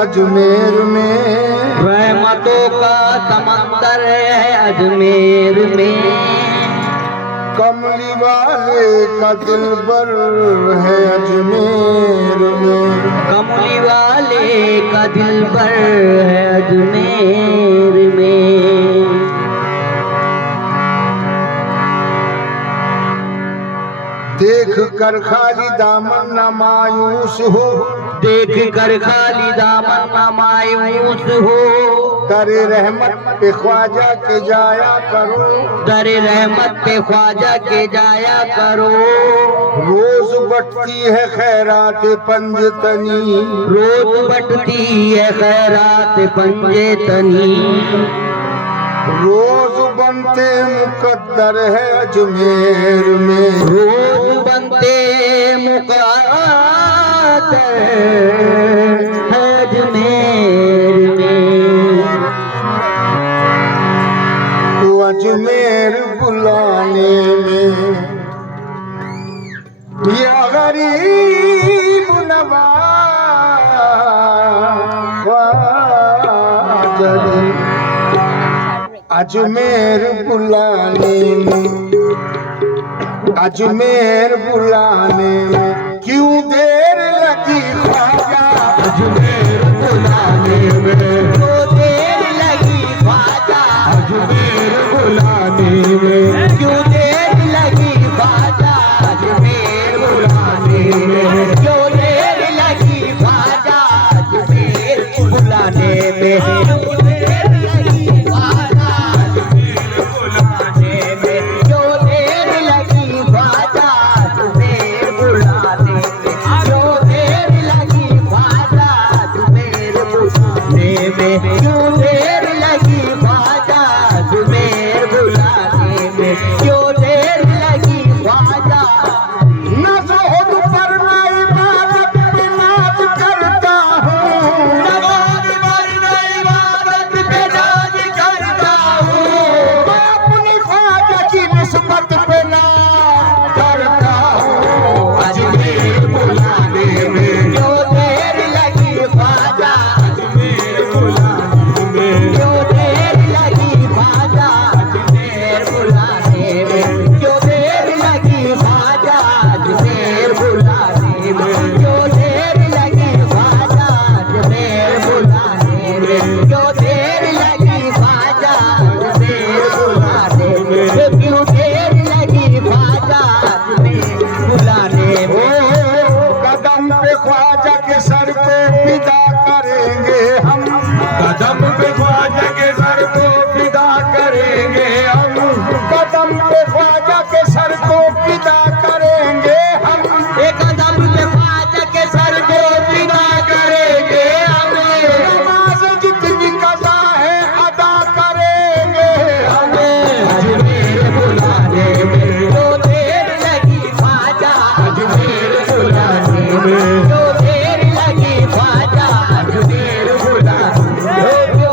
अजमेर में, रहमतों का समंदर है अजमेर में। कमली वाले का दिलबर है अजमेर में, कमली वाले का दिलबर है अजमेर में। देख कर खाली दामन न मायूस हो, देख कर खाली दामन न मायूस हो। करे रहमत पे ख्वाजा के जाया करो, दरे रहमत पे ख्वाजा के जाया करो। रोज बटती है खैरात पंजतनी, रोज बटती है खैरात पंजे तनी। रोज बनते मुकद्दर है अजमेर में, रोज बनते मुकद्दर है अजमेर में। तो अजमेर बुलाने में या गरीब नवाज, अजमेर बुलाने में, अजमेर बुलाने में क्यों देर लगी ख्वाजा, अजमेर बुलाने में क्यों देर लगी ख्वाजा, अजमेर बुलाने में, क्यों देर लगी ख्वाजा, अजमेर बुलाने में। क्यों देर लगी ख्वाजा, अजमेर बुलाने में। क्यों देर लगी ख्वाजा अजमेर बुलाने में, क्यों देर लगी ख्वाजा। न ज़ोहद पर न इबादत पे नाज करता हूँ, नमाज पर न इबादत पे नाज करता हूँ। मैं अपनी ख्वाजा की निस्बत पे नाज करता हूँ। अजमेर बुलाने में क्यों देर लगी ख्वाजा, अजमेर बुलाने में क्यों देर लगी ख्वाजा, अजमेर बुलाने में। क्यों देर लगी ख्वाजा, अजमेर बुलाने में। क्यों देर लगी ख्वाजा, अजमेर बुलाने में। क्यों देर लगी ख्वाजा, अजमेर बुलाने में। क्यों देर लगी ख्वाजा, अजमेर बुलाने में। कदम पे ख्वाजा के सर को फिदा करेंगे हम, कदम पे ख्वाजा के सर को फिदा करेंगे हम, कदम पे ख्वाजा के सर को फिदा करेंगे हम, एक कदम पे ख्वाजा के सर को फिदा करेंगे हम। नमाज जितनी कज़ा है अदा करेंगे हम। अजमेर बुलाने में क्यों देर लगी ख्वाजा, अजमेर बुलाने में क्यों देर लगी ख्वाजा, अजमेर बुलाने में।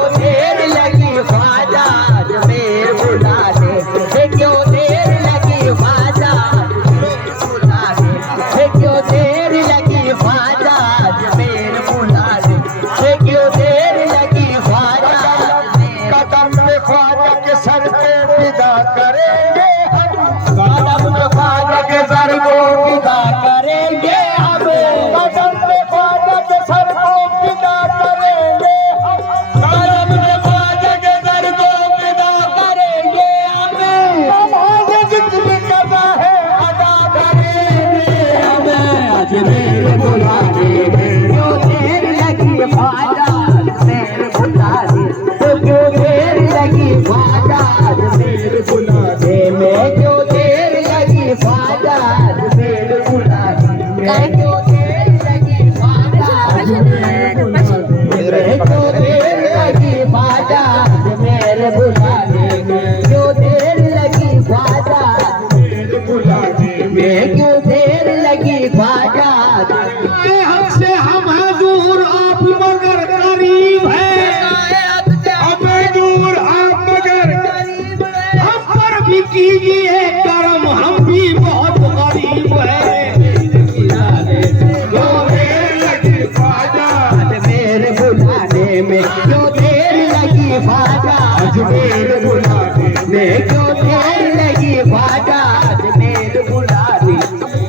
में क्यों देर लगी ख्वाजा अजमेर बुलाने में क्यों देर लगी ख्वाजा अजमेर बुलाने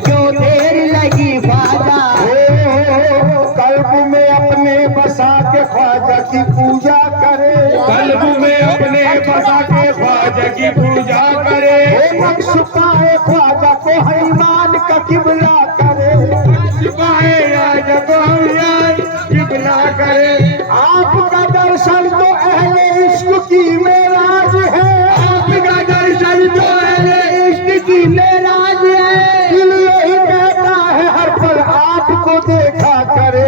क्यों देर लगी ख्वाजा कल्ब में अपने बसा के ख्वाजा की पूजा करे कल्ब में अपने बसा के ख्वाजा की पूजा करे नक्श पाए ख्वाजा को ईमान का किबला करे नक्श पाए आज को ईमान किबला करे आपका दर्शन तो अहले इश्क की मेराज है आपका दर्शन तो अहले इश्क की मेराज है दिल यही कहता है हर पल आपको देखा करे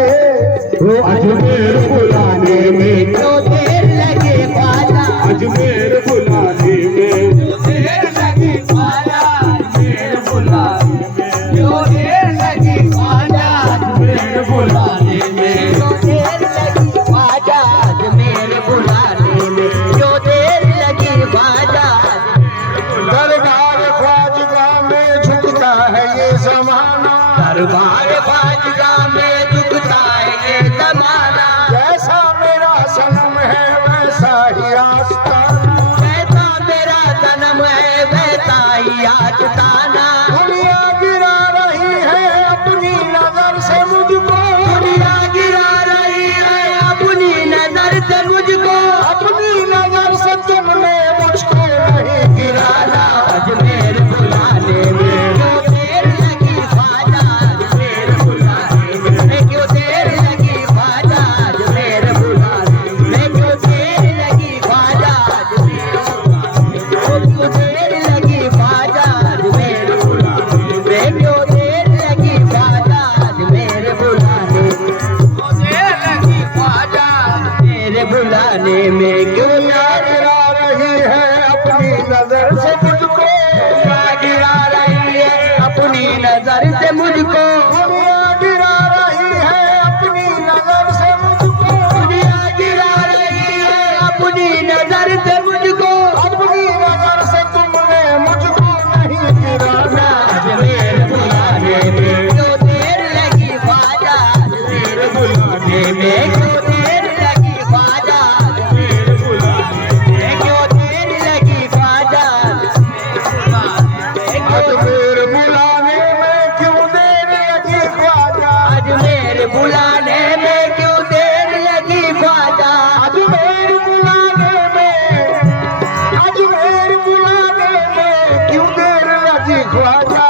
वो अजमेर बुलाने में क्यों देर लगी ख्वाजा अजमेर बुलाने में देर लगी ख्वाजा अजमेर बुलाने में क्यों देर लगी ख्वाजा अजमेर बुलाने में क्यों देर लगी ख्वाजा अजमेर बुलाने में क्यों देर लगी ख्वाजा दरबार ख्वाजा में झुकता है ये जमाना दरबार ख्वाजा में झुकता है ये जमाना जैसा मेरा सनम है वैसा ही आस्ताना वैसा मेरा जन्म है वैसा ही आस्ताना दुनिया गिरा रही है अपनी नजर से मुझको दुनिया गिरा रही है अपनी नजर से मुझको अपनी नजर से तुमने मुझको नहीं गिराना अजमेर बुलाने में क्यों देर लगी ख्वाजा अजमेर बुलाने में क्यों देर लगी ख्वाजा अजमेर बुलाने में क्यों देर लगी ख्वाजा अजमेर क्यों देर लगी ख्वाजा अजमेर बुलाने में क्यों देर लगी ख्वाजा अजमेर बुलाने देर लगी ख्वाजा अजमेर बुलाने में क्यों याद गिरा रही है अपनी नजर से मुझको गिरा रही है अपनी नजर से मुझको दुनिया गिरा रही है अपनी नजर से मुझको दुनिया गिरा रही है अपनी नजर से मुझको अपनी नजर से तुमने मुझको नहीं गिराना अजमेर बुलाने में क्यों देर लगी ख्वाजा अजमेर बुलाने में क्यों देर लगी ख्वाजा अजमेर बुलाने में क्यों देर लगी ख्वाजा अजमेर बुलाने में क्यों देर लगी ख्वाजा अजमेर बुलाने में क्यों देर लगी ख्वाजा अजमेर बुलाने में क्यों देर लगी ख्वाजा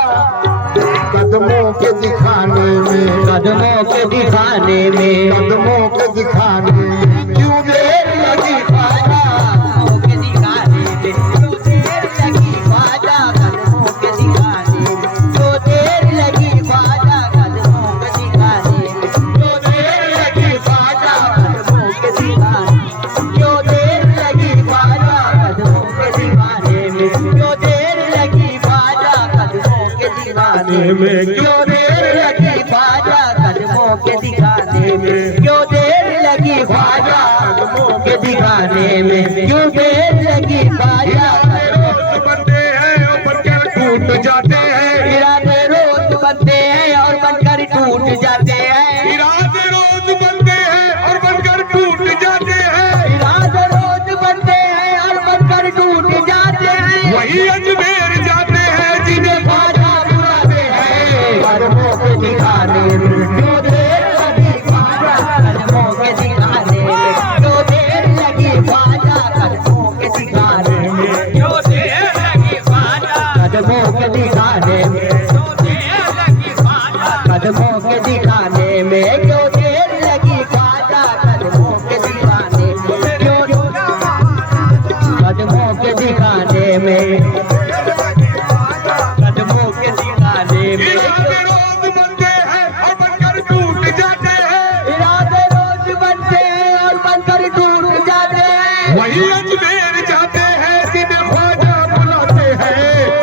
कदमों के दिखाने में कदमों के दिखाने में कदमों के दिखाने में क्यों देर लगी ख्वाजा कदमों के दिखाने में क्यों देर लगी ख्वाजा कदमों के दिखाने में क्यों देर लगी ख्वाजा कदमों के दिखाने में क्यों देर लगी ख्वाजा कदमों के दिखाने में क्यों देर लगी ख्वाजा कदमों के दिखाने में क्यों देर लगी ख्वाजा कदमों के दिखाने में क्यों देर लगी ख्वाजा कदमों के दिखाने में क्यों देर लगी ख्वाजा कदमों के दिखाने में क्यों देर लगी ख्वाजा रोज बनते हैं और बनकर टूट जाते हैं इरादे रोज बनते हैं और बनकर टूट जाते हैं इरादे रोज बनते हैं और बनकर टूट जाते हैं इरादे रोज बनते हैं और बनकर टूट जाते हैं वही अजमेर जाते हैं जिन्हें ख्वाजा बुलाते हैं कदमों के दिखाने में क्यों देर लगी ख्वाजा कदमों के दिखाने में क्यों देर लगी ख्वाजा कदमों के दिखाने में क्यों देर लगी ख्वाजा कदमों के दिखाने में क्यों देर लगी ख्वाजा कदमों के दिखाने में क्यों देर लगी ख्वाजा कदमों के दिखाने में क्यों कदमों के दिखाने में कदमों के दिखाने में इरादे रोज बनते हैं और बनकर टूट जाते हैं इरादे रोज बनते हैं और बनकर टूट जाते हैं वही अजमेर जाते हैं जिन्हें ख्वाजा बुलाते हैं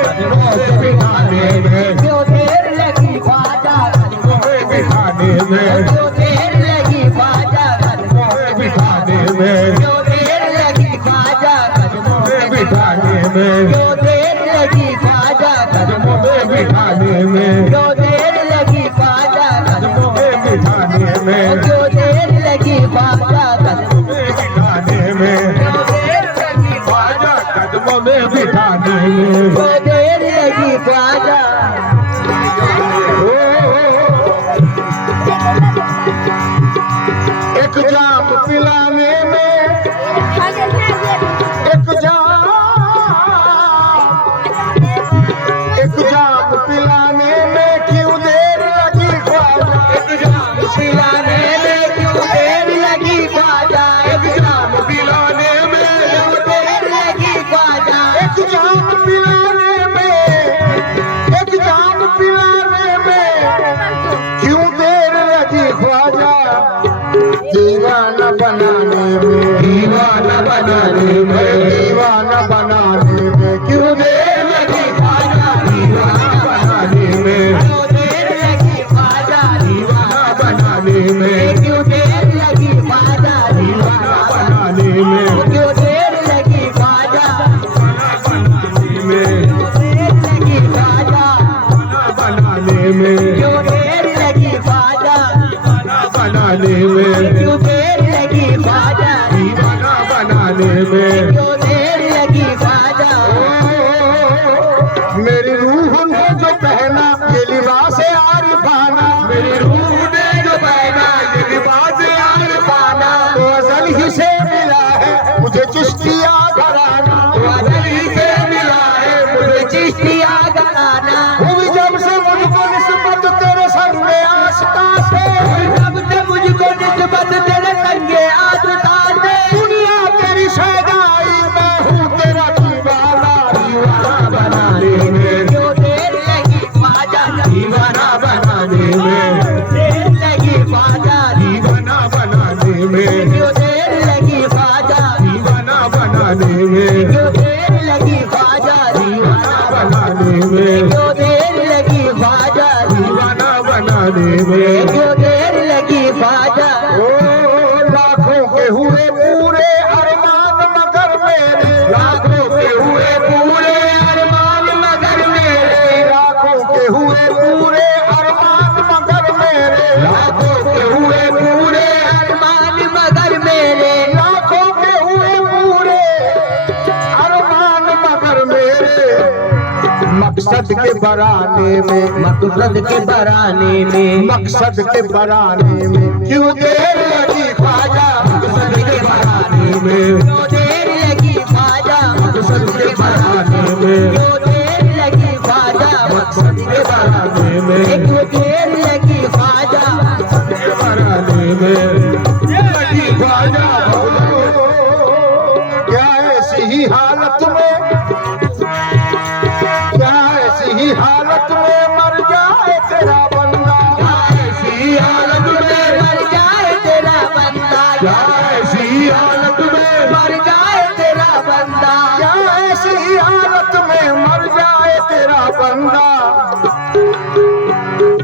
कदमों के दिखाने में क्यों देर लगी ख्वाजा कदमों के दिखाने में क्यों देर लगी ख्वाजा कदमों के दिखाने में क्यों देर लगी ख्वाजा कदमों के बिठाने में क्यों देर लगी ख्वाजा कदमों के बिठाने में क्यों देर लगी ख्वाजा कदमों बिठाने में क्यों देर लगी ख्वाजा कदमों में बिठाने में, क्यों देर लगी ख्वाजा कदमों में बिठाने में। क्यों देर लगी ख्वाजा एक जाम पिलाने में, एक जाम पिलाने में क्यों देर लगी ख्वाजा, एक जाम पिलाने में क्यों देर लगी ख्वाजा एक जाम पिलाने में, क्यों देर लगी ख्वाजा एक जाम पिलाने में, एक जाम पिलाने में क्यों देर लगी ख्वाजा, दीवाना बनाने में, दीवाना बनाने में, दीवाना बनाने में क्यों देर लगी ख्वाजा, दीवाना बनाने में, क्यों देर लगी ख्वाजा दीवाना बनाने में, क्यों देर लगी ख्वाजा दीवाना बनाने में, क्यों देर लगी ख्वाजा बनाने में, देर लगी ख्वाजा बनाने में, क्यों देर लगी ख्वाजा बनाने में, क्यों देर लगी ख्वाजा दीवाना बनाने में। क्यों देर लगी ख्वाजा मेरी रूह ने जो पहना ये लिबास आरिफाना, मेरी रूह ने जो पहना ये लिबास आरिफाना, तो अज़ल ही से मिला है मुझे चिश्तिया घराना, तो अज़ल ही से मिला है मुझे चिश्तिया घराना हुई जब से मुझको निस्बत तेरे संग में आस्था से, जब से मुझको निस्बत तेरे संगे आस्था से दुनिया तेरी सगाई मैं हूँ तेरा दीवाना, दीवाना बनाने में, क्यों देर लगी ख्वाजा दीवाना बनाने में, देर लगी ख्वाजा दीवाना बनाने में, क्यों देर लगी ख्वाजा दीवाना बनाने में, क्यों देर लगी ख्वाजा दीवाना बनाने में, क्यों देर लगी ख्वाजा दीवाना बनाने में। क्यों देर लगी ख्वाजा ओ लाखों के हुए पूरे अरमान मगर मेरे, लाखों के हुए पूरे अरमान मगर मेरे, लाखों के हुए पूरे अरमान मगर मेरे, लाखों के हुए पूरे अरमान मगर मेरे लाखों के हुए पूरे अरमान मगर मेरे, मकसद के बराने में, मकसद के बराने में मकसद के बराने में क्यों देर लगी ख्वाजा, मकसद के बराने में, क्यों देर लगी ख्वाजा मकसद के बराने में, क्यों देर लगी ख्वाजा मकसद के बराने में, क्यों देर लगी ख्वाजा के बराने में लगी ख्वाजा। क्या ऐसी ही हालत में, क्या ऐसी ही हालत में मर जाए तेरा बंदा, ऐसी ही हालत में मर जाए तेरा बंदा क्या ऐसी ही हालत में, मर जाए तेरा बंदा क्या ऐसी ही हालत में मर जाए तेरा बंदा,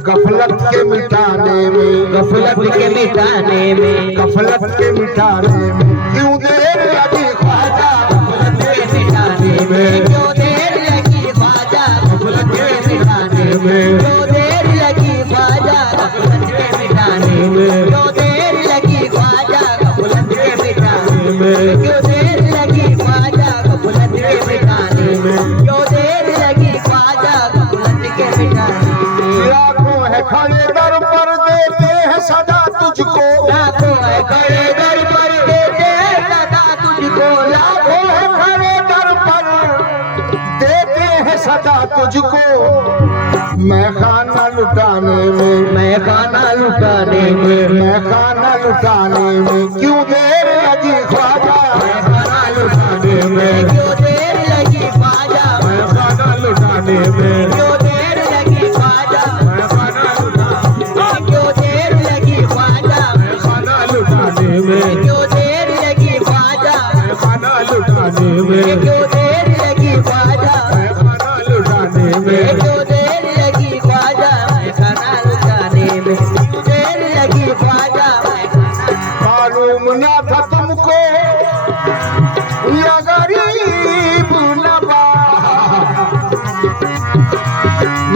गफलत के मिटाने में, गफलत के मिटाने में गफलत के मिटाने में क्यों देर लगी ख्वाजा, गफलत के मिटाने में, क्यों देर लगी ख्वाजा गफलत के मिटाने में, क्यों देर लगी ख्वाजा गफलत के मिटाने में, क्यों देर लगी ख्वाजा गफलत के मिटाने में, क्यों देर लगी ख्वाजा गफलत के मिटाने क्यों देर लगी ख्वाजा गफलत के मिटाने लाखों है खड़े दर पर देते हैं सदा तुझको, लाखों है खड़े दर पर देते हैं सदा तुझको लाखों है खड़े दर पर देते हैं सदा तुझको, मैं खाना लुटाने में, मैं खाना लुटाने में मैं खाना लुटाने में क्यों देर लगी ख्वाजा, मैं खाना लुटाने में, क्यों देर लगी ख्वाजा मैं खाना लुटाने में, क्यों देर लगी ख्वाजा मैं खाना लुटाने में, क्यों देर लगी ख्वाजा मैं खाना लुटाने में, क्यों देर लगी ख्वाजा मैं खाना लुटाने में, क्यों देर लगी ख्वाजा मैं खाना लुटाने में, क्यों देर लगी ख्वाजा खाना लुटाने में क्यों देर लगी ख्वाजा मालूम न था तुमको या गरीब नवाज,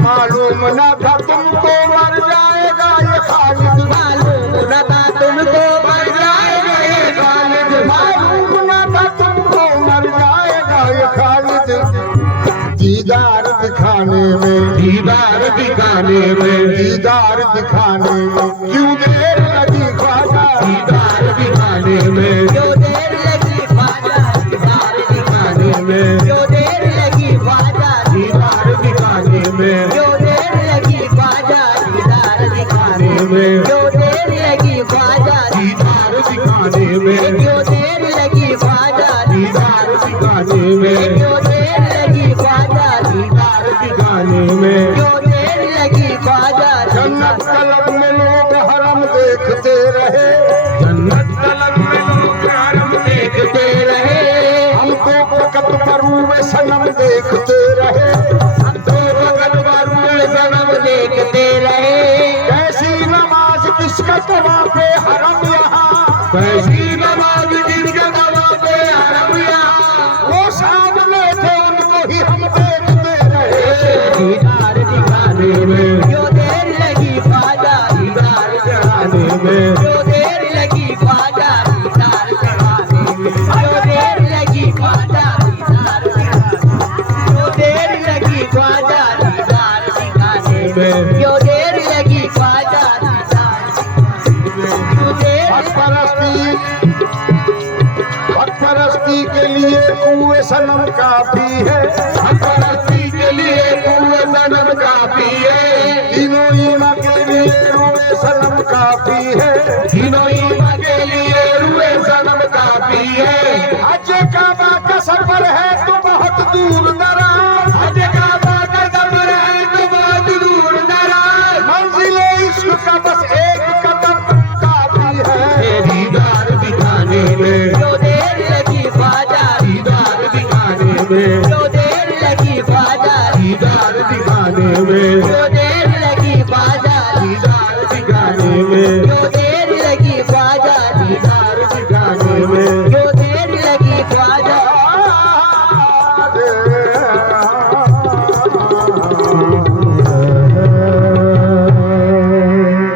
मालूम न था तुमको मर जाएगा ये खालिद, मालूम न था तुमको मर जाएगा ये दिखाने में, दीदार दिखाने में क्यों देर लगी ख्वाजा, दीदार दिखाने में क्यों देर लगी ख्वाजा दीदार दिखाने में, क्यों देर लगी ख्वाजा दीदार दिखाने में, क्यों देर लगी ख्वाजा दीदार दिखाने में क्यों देर लगी ख्वाजा दीदार दिखाने में, क्यों देर लगी ख्वाजा दीदार दिखाने में, क्यों देर लगी ख्वाजा दीदार दिखाने में, क्यों देर लगी ख्वाजा जन्नत तलब में लोग हरम देखते रहे, जन्नत तलब में लोग हरम देखते रहे, हम तो फकत मरूए सनम देखते रहे, हम तो फकत मरूए सनम देखते रहे कैसी नमाज किसका तवाफ़े हरम यहाँ, कैसी नमाज किसका तवाफ़े हरम यहाँ, वो सामने थे उनको ही हम देखते रहे, दीदार दिखाने में क्यों देर लगी ख्वाजा दीदार दिखाने में, क्यों देर लगी ख्वाजा दीदार दिखाने में क्यों देर लगी ख्वाजा दीदार दिखाने क्यों देर लगी ख्वाजा दीदार दिखाने में क्यों देर लगी ख्वाजा दीदार क्यों देर हक परस्ती के लिए कुएं सनम काफी है, हक परस्ती के लिए कुएं सनम काफी